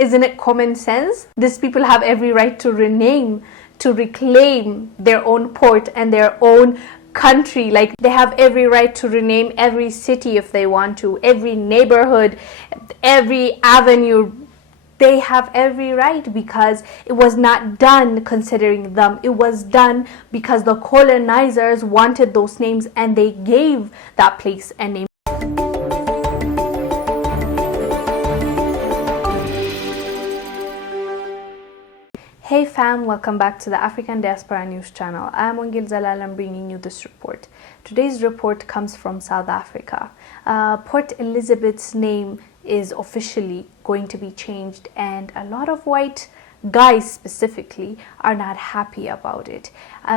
Isn't it common sense? These people have every right to rename, to reclaim their own port and their own country. Like, they have every right to rename every city if they want to, every neighborhood, every avenue. They have every right, because it was not done considering them. It was done because the colonizers wanted those names, and they gave that place a name. Hey fam, welcome back to the African Diaspora News channel. I'm Wongel Zelalem bringing you this report. Today's report comes from South Africa. Port Elizabeth's name is officially going to be changed, and a lot of white guys specifically are not happy about it.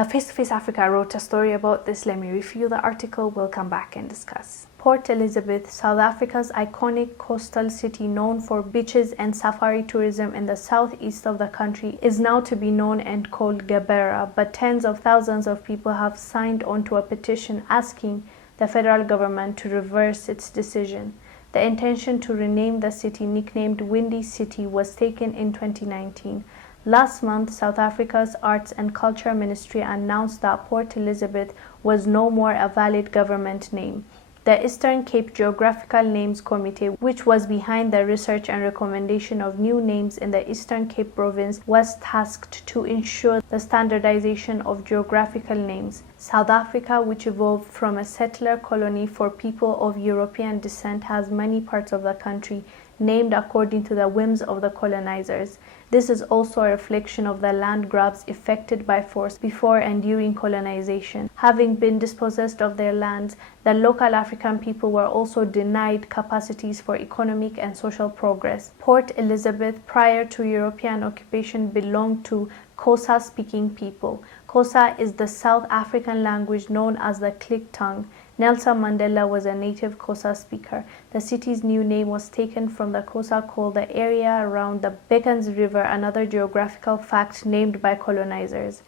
Face to Face Africa wrote a story about this. Let me review the article. We'll come back and discuss. Port Elizabeth, South Africa's iconic coastal city known for beaches and safari tourism in the southeast of the country, is now to be known and called Gabera, but tens of thousands of people have signed onto a petition asking the federal government to reverse its decision. The intention to rename the city, nicknamed Windy City, was taken in 2019. Last month, South Africa's Arts and Culture Ministry announced that Port Elizabeth was no more a valid government name. The Eastern Cape Geographical Names Committee, which was behind the research and recommendation of new names in the Eastern Cape province, was tasked to ensure the standardization of geographical names. South Africa, which evolved from a settler colony for people of European descent, has many parts of the country named according to the whims of the colonizers. This is also a reflection of the land grabs effected by force before and during colonization. Having been dispossessed of their lands, the local African people were also denied capacities for economic and social progress. Port Elizabeth, prior to European occupation, belonged to Xhosa-speaking people. Xhosa is the South African language known as the Click tongue. Nelson Mandela was a native Xhosa speaker. The city's new name was taken from the Xhosa called the area around the Beacons River, another geographical fact named by colonizers.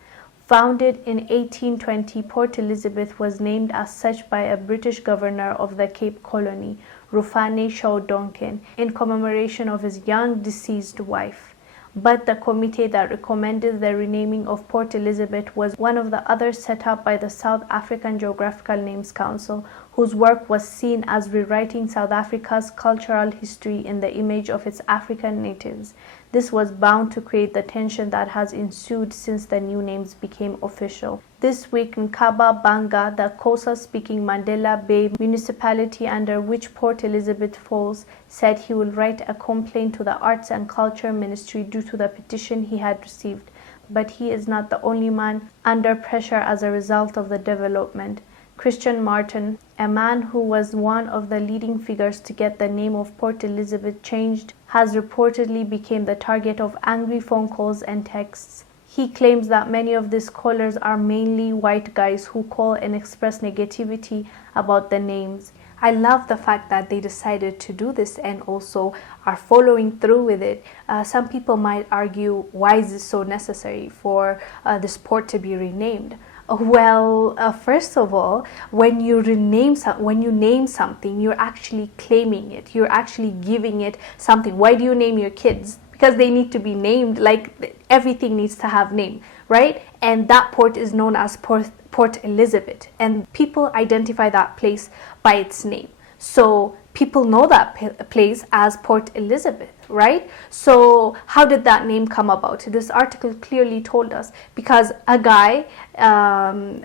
Founded in 1820, Port Elizabeth was named as such by a British governor of the Cape Colony, Rufane Shaw Donkin, in commemoration of his young deceased wife. But the committee that recommended the renaming of Port Elizabeth was one of the others set up by the South African Geographical Names Council, whose work was seen as rewriting South Africa's cultural history in the image of its African natives. This was bound to create the tension that has ensued since the new names became official. This week, Nkaba Banga, the Xhosa-speaking Mandela Bay municipality under which Port Elizabeth falls, said he will write a complaint to the Arts and Culture Ministry due to the petition he had received. But he is not the only man under pressure as a result of the development. Christian Martin, a man who was one of the leading figures to get the name of Port Elizabeth changed, has reportedly become the target of angry phone calls and texts. He claims that many of these callers are mainly white guys who call and express negativity about the names. I love the fact that they decided to do this and also are following through with it. Some people might argue, why is this so necessary for this port to be renamed? Well, first of all, when you name something, you're actually claiming it. You're actually giving it something. Why do you name your kids? Because they need to be named. Like, everything needs to have name, right? And that port is known as Port Elizabeth, and people identify that place by its name. So people know that place as Port Elizabeth, right? So how did that name come about? This article clearly told us, because a guy,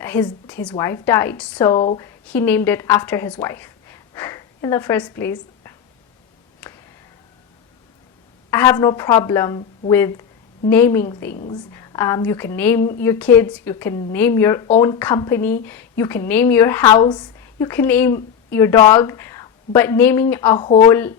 his wife died, so he named it after his wife. In the first place, I have no problem with naming things. You can name your kids, you can name your own company, you can name your house, you can name your dog, but naming a whole,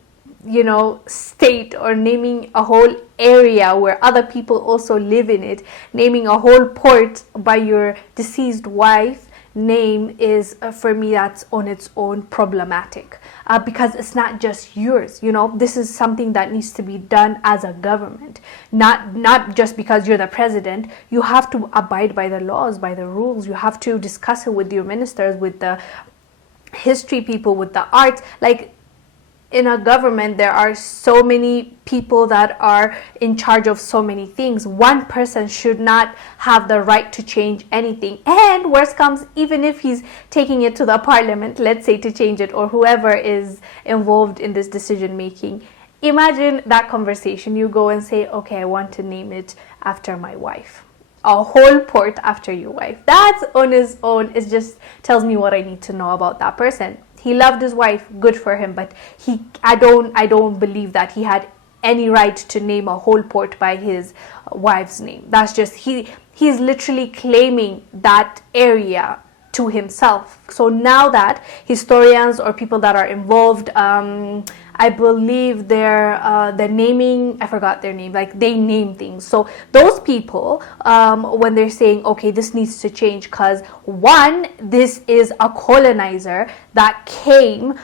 state, or naming a whole area where other people also live in it, naming a whole port by your deceased wife name is, for me, that's on its own problematic, because it's not just yours. This is something that needs to be done as a government, not just because you're the president. You have to abide by the laws, by the rules. You have to discuss it with your ministers, with the history people, with the arts. Like, in a government, there are so many people that are in charge of so many things. One person should not have the right to change anything. And worst comes, even if he's taking it to the parliament, let's say, to change it, or whoever is involved in this decision making, imagine that conversation. You go and say, okay, I want to name it after my wife. A whole port after your wife. That on its own is just tells me what I need to know about that person. He loved his wife, good for him, but I don't believe that he had any right to name a whole port by his wife's name. That's just, he's literally claiming that area to himself. So now that historians or people that are involved, I believe they're naming, I forgot their name, like they name things. So those people, when they're saying, okay, this needs to change because one, this is a colonizer that came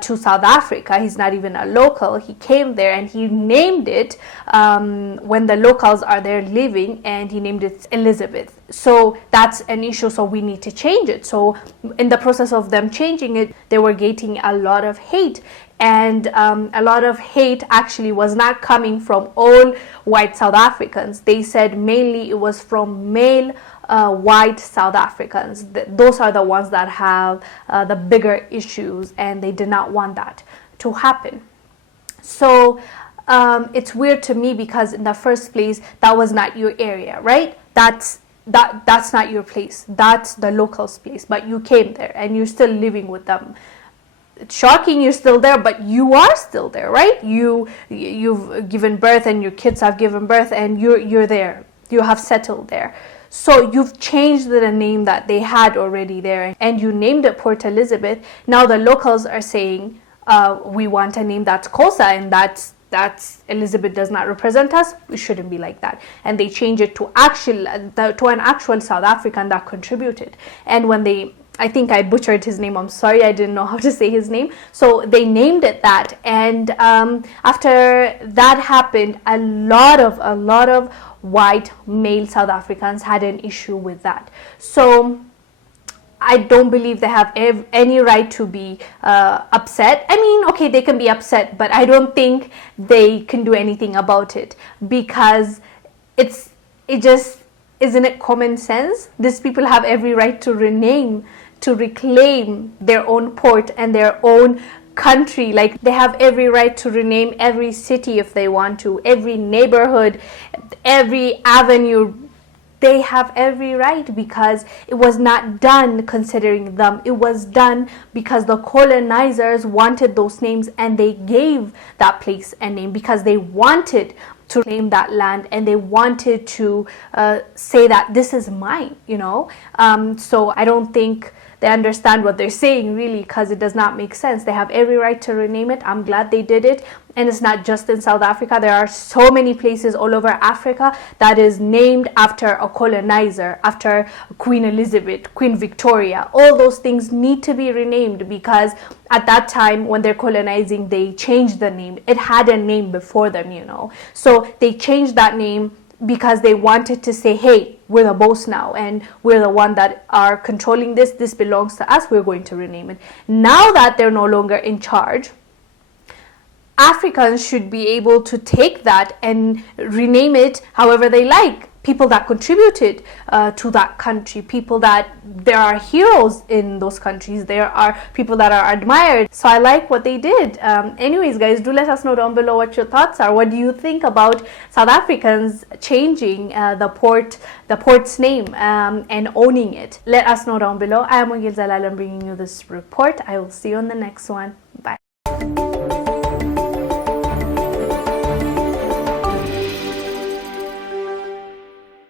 to South Africa. He's not even a local. He came there and he named it when the locals are there living, and he named it Elizabeth. So that's an issue. So we need to change it. So in the process of them changing it, they were getting a lot of hate. And a lot of hate actually was not coming from all white South Africans. They said mainly it was from male white South Africans. Those are the ones that have the bigger issues, and they did not want that to happen. So it's weird to me because in the first place, that was not your area, right? That's not your place. That's the locals' place. But you came there and you're still living with them. It's shocking you're still there, but you are still there, right? You've given birth and your kids have given birth, and you're there. You have settled there. So you've changed the name that they had already there, and you named it Port Elizabeth. Now the locals are saying, we want a name that's Xhosa, and that's Elizabeth does not represent us. We shouldn't be like that. And they change it to an actual South African that contributed. And when I think I butchered his name. I'm sorry, I didn't know how to say his name. So they named it that. And after that happened, a lot of white male South Africans had an issue with that. So I don't believe they have any right to be upset. I mean, okay, they can be upset, but I don't think they can do anything about it, because isn't it common sense? These people have every right to reclaim their own port and their own country. Like, they have every right to rename every city if they want to, every neighborhood, every avenue. They have every right, because it was not done considering them. It was done because the colonizers wanted those names, and they gave that place a name because they wanted to claim that land, and they wanted to say that this is mine, so I don't think they understand what they're saying, really, because it does not make sense. They have every right to rename it. I'm glad they did it. And it's not just in South Africa. There are so many places all over Africa that is named after a colonizer, after Queen Elizabeth, Queen Victoria. All those things need to be renamed, because at that time when they're colonizing, they changed the name. It had a name before them, So they changed that name because they wanted to say, hey, we're the boss now, and we're the one that are controlling this. This belongs to us. We're going to rename it. Now that they're no longer in charge, Africans should be able to take that and rename it however they like. People that contributed to that country, people that there are heroes in those countries, there are people that are admired. So I like what they did. Anyways, guys, do let us know down below what your thoughts are. What do you think about South Africans changing the port's name and owning it? Let us know down below. I am Wongel Zelalem bringing you this report. I will see you on the next one.